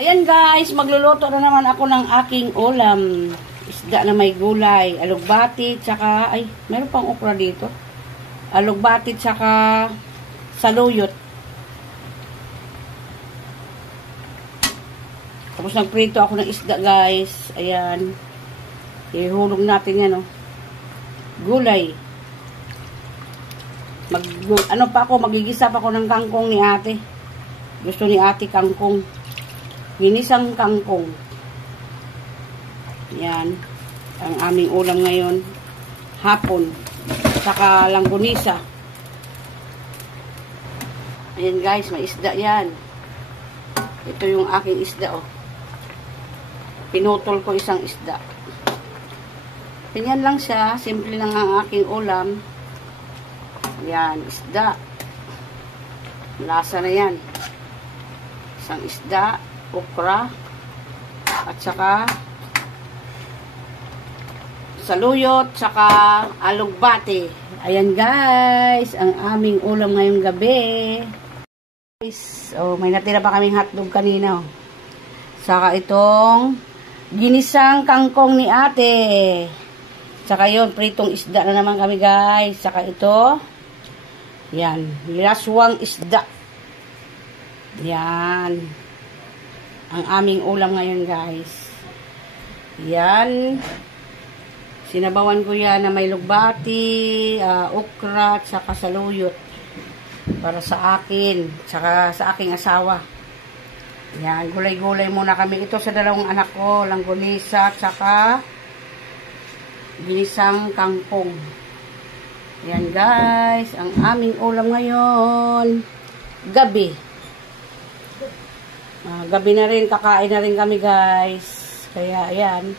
Ayan guys, magluluto na naman ako ng aking ulam. Isda na may gulay, alugbati, tsaka, ay, meron pang okra dito. Alugbati, tsaka saluyot. Tapos nagprito ako ng isda guys. Ayan. Ihulog natin yan, oh. Gulay. Ano pa ako, magigisa pa ako ng kangkong ni ate. Gusto ni ate kangkong. Ginisang kangkong. Yan. Ang aming ulam ngayon. Hapon. Saka langgunisa. Ayan guys, may isda yan. Ito yung aking isda, oh. Pinutol ko isang isda. Ganyan lang siya. Simple lang ang aking ulam. Yan, isda. Lasa na yan. Isang isda. Okra, at saka saluyot, saka alugbati. Ayan guys, ang aming ulam ngayong gabi. Guys, oh, may natira pa kaming hotdog kanina. Oh. Saka itong ginisang kangkong ni ate. Saka yun, pritong isda na naman kami guys. Saka ito, yan, laswang isda. Yan. Ang aming ulam ngayon guys. Yan. Sinabawan ko yan na may lugbati, okra, at saka saluyot. Para sa akin. Saka sa aking asawa. Yan. Gulay-gulay muna kami. Ito sa dalawang anak ko. Langgunisa, at saka ginisang kangkong. Yan guys. Ang aming ulam ngayon. Gabi. Gabi na rin, kakain na rin kami guys. Kaya ayan.